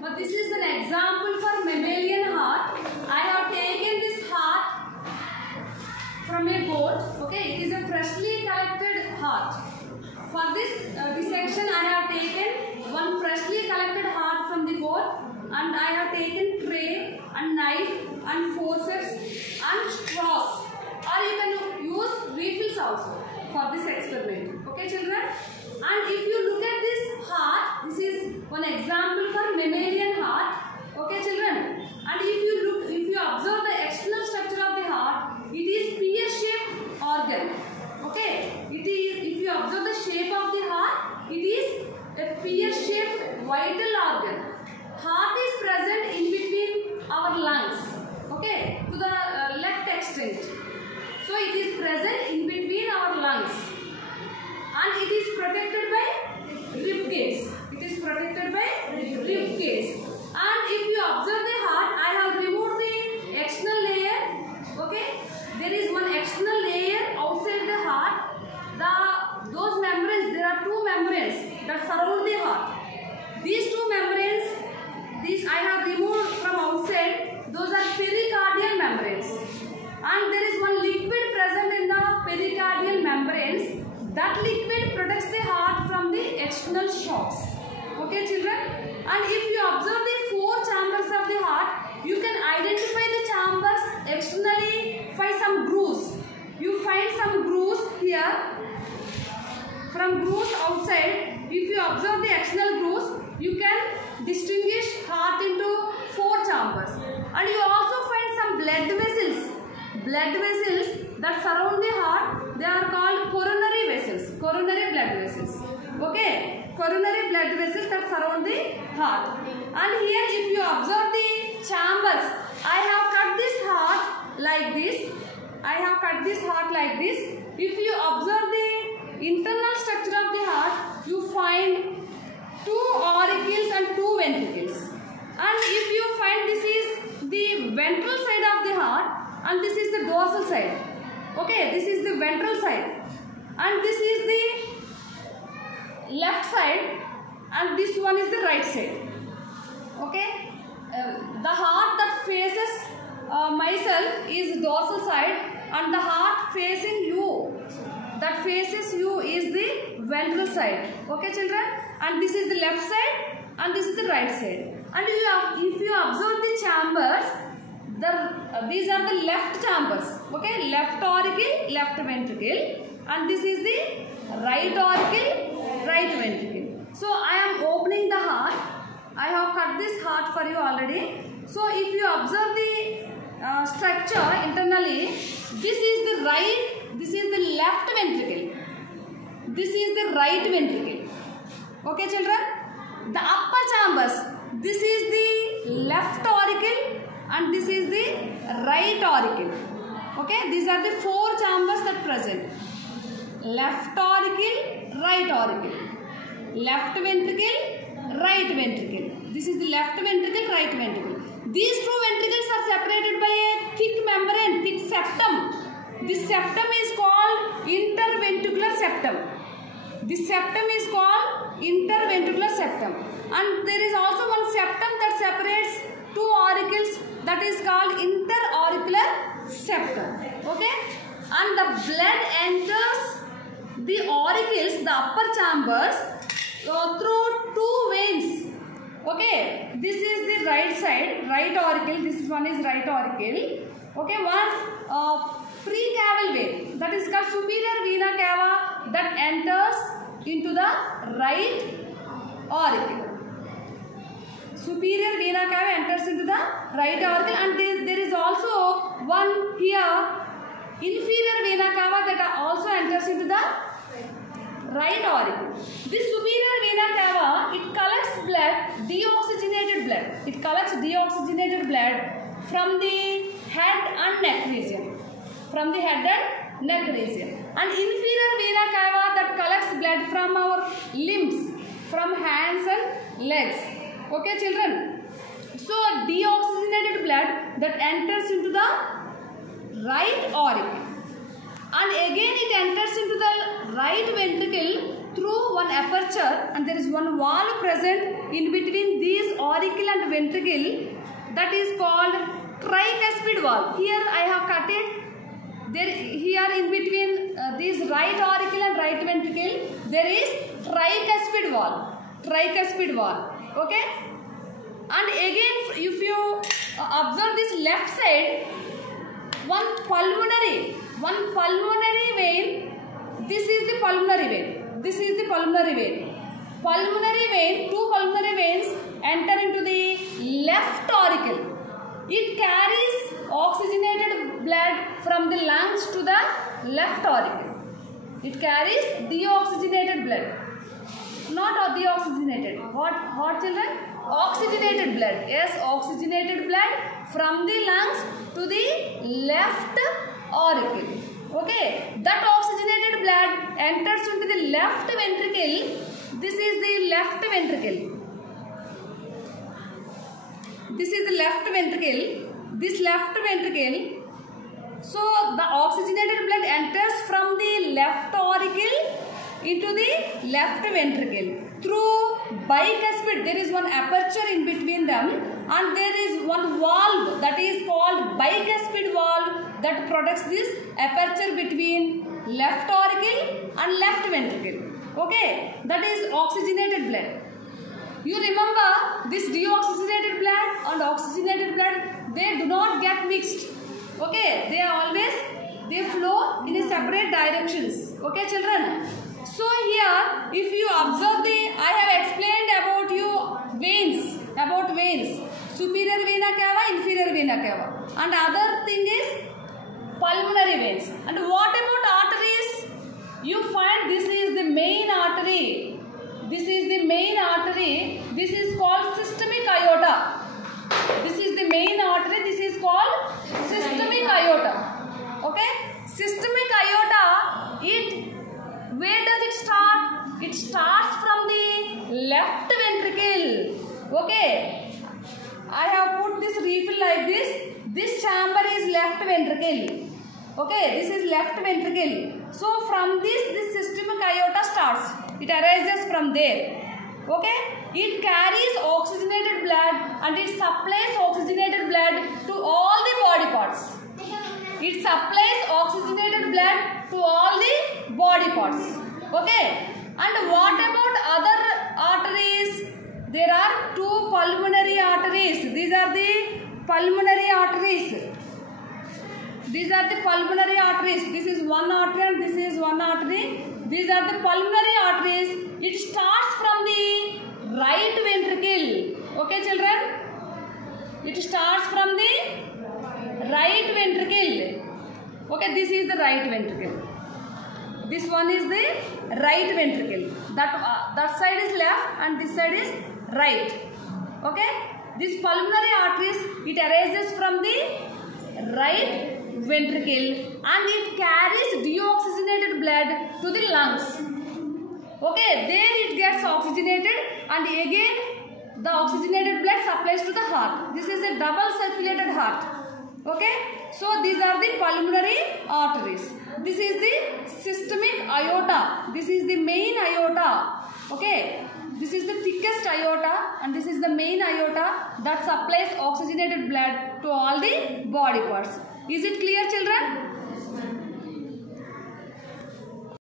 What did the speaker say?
But this is an example for mammalian heart. I have taken this heart from a goat. Okay, it is a freshly collected heart. For this dissection, I have taken one freshly collected heart from the goat, and I have taken tray and knife and forceps and straws, or you can use refills also for this experiment. Okay, children? And if you look at this heart, this is one example for mammalian heart. Okay, children? And if you observe the external structure of the heart, it is pear-shaped organ. Okay, if you observe the shape of the heart, it is a pear-shaped vital organ. Heart is present in between our lungs. Okay, to the left extent. So it is present in between our lungs, and it is protected by rib cage. It is protected by rib cage. And if you observe the heart, I have removed the external layer. Okay, there is one external layer outside the heart. Those membranes, there are two membranes that surround the heart. These two membranes, these I have removed from outside. Those are pericardial membranes. And there is one liquid present in the pericardial membranes. That liquid protects the heart from the external shocks. Okay, children? And if you observe the four chambers of the heart, you can identify the chambers externally by some grooves. You find some grooves here. From grooves outside, if you observe the external grooves, you can distinguish heart into four chambers. And you also find some blood vessels. Blood vessels that surround the heart, they are called coronary vessels. Coronary blood vessels. Okay? Coronary blood vessels that surround the heart. And here if you observe the chambers, I have cut this heart like this. I have cut this heart like this. If you observe the internal structure of the heart, you find two auricles and two ventricles. And if you find this is the ventral side of the heart, and this is the dorsal side. Okay, this is the ventral side, and this is the left side, and this one is the right side. Okay, the heart that faces myself is dorsal side, and the heart facing you, that faces you, is the ventral side. Okay, children? And this is the left side, and this is the right side. And if you observe the chambers, these are the left chambers. Okay, left auricle, left ventricle, and this is the right auricle, right ventricle. So I am opening the heart. I have cut this heart for you already. So if you observe the structure internally, this is the right, this is the left ventricle, this is the right ventricle. Okay, children? The upper chambers, this is the left auricle, and this is the right auricle. Okay, these are the four chambers that present. Left auricle, right auricle. Left ventricle, right ventricle. This is the left ventricle, right ventricle. These two ventricles are separated by a thick membrane, thick septum. This septum is called interventricular septum. This septum is called interventricular septum. And there is also one septum that separates two auricles, that is called interauricular septum. Okay? And the blood enters the auricles, the upper chambers, through two veins. Okay? This is the right side, right auricle. This one is right auricle. Okay? One precaval vein, that is called superior vena cava, that enters into the right auricle. Superior vena cava enters into the right auricle, and there is also one here, inferior vena cava, that also enters into the right auricle. This superior vena cava, it collects blood, deoxygenated blood. It collects deoxygenated blood from the head and neck region. From the head and neck region. And inferior vena cava, that collects blood from our limbs, from hands and legs. Okay, children? So, deoxygenated blood that enters into the right auricle. And again it enters into the right ventricle through one aperture, and one valve present in between these auricle and ventricle, that is called tricuspid valve. Here I have cut it. Here in between these right auricle and right ventricle, there is tricuspid valve. Tricuspid valve. Okay. And again, if you observe this left side, one pulmonary vein. This is the pulmonary vein. This is the pulmonary vein. Pulmonary vein, two pulmonary veins enter into the left auricle. It carries oxygenated blood from the lungs to the left auricle. It carries deoxygenated blood. Not deoxygenated. What children? Oxygenated blood. Yes, oxygenated blood from the lungs to the left auricle. Okay. That oxygenated blood enters into the left ventricle. This is the left ventricle. This is the left ventricle. This left ventricle. So the oxygenated blood enters from the left auricle into the left ventricle through bicuspid. There is one aperture in between them, and there is one valve that is called bicuspid valve that protects this aperture between left auricle and left ventricle. Okay, that is oxygenated blood. You remember this deoxygenated blood and oxygenated blood, they do not get mixed. Okay, they flow in a separate directions. Okay, children. So here, if you observe I have explained about you veins. Superior vena cava, inferior vena cava, and other thing is pulmonary veins. And what about arteries? You find this is the main artery. This is the main artery. This is called systemic aorta. This is the main artery. This is called systemic aorta. Okay? Systemic aorta, where does it start? It starts from the left ventricle. Okay? I have put this refill like this. This chamber is left ventricle. Okay? This is left ventricle. So from this systemic aorta starts. It arises from there. Okay? It carries oxygenated blood and it supplies oxygenated blood to all the body parts. It supplies oxygenated blood to all the body parts. Okay? And what about other arteries? There are two pulmonary arteries. These are the pulmonary arteries. These are the pulmonary arteries. This is one artery and this is one artery. These are the pulmonary arteries. It starts from the right ventricle. Okay, children? It starts from the right ventricle. Okay, this is the right ventricle. This one is the right ventricle. That side is left and this side is right. Okay? This pulmonary arteries, it arises from the right ventricle and it carries deoxygenated blood to the lungs. Okay, there it gets oxygenated and again the oxygenated blood supplies to the heart. This is a double circulated heart. Okay, so these are the pulmonary arteries. This is the systemic aorta. This is the main aorta. Okay, this is the thickest aorta and this is the main aorta that supplies oxygenated blood to all the body parts. Is it clear, children?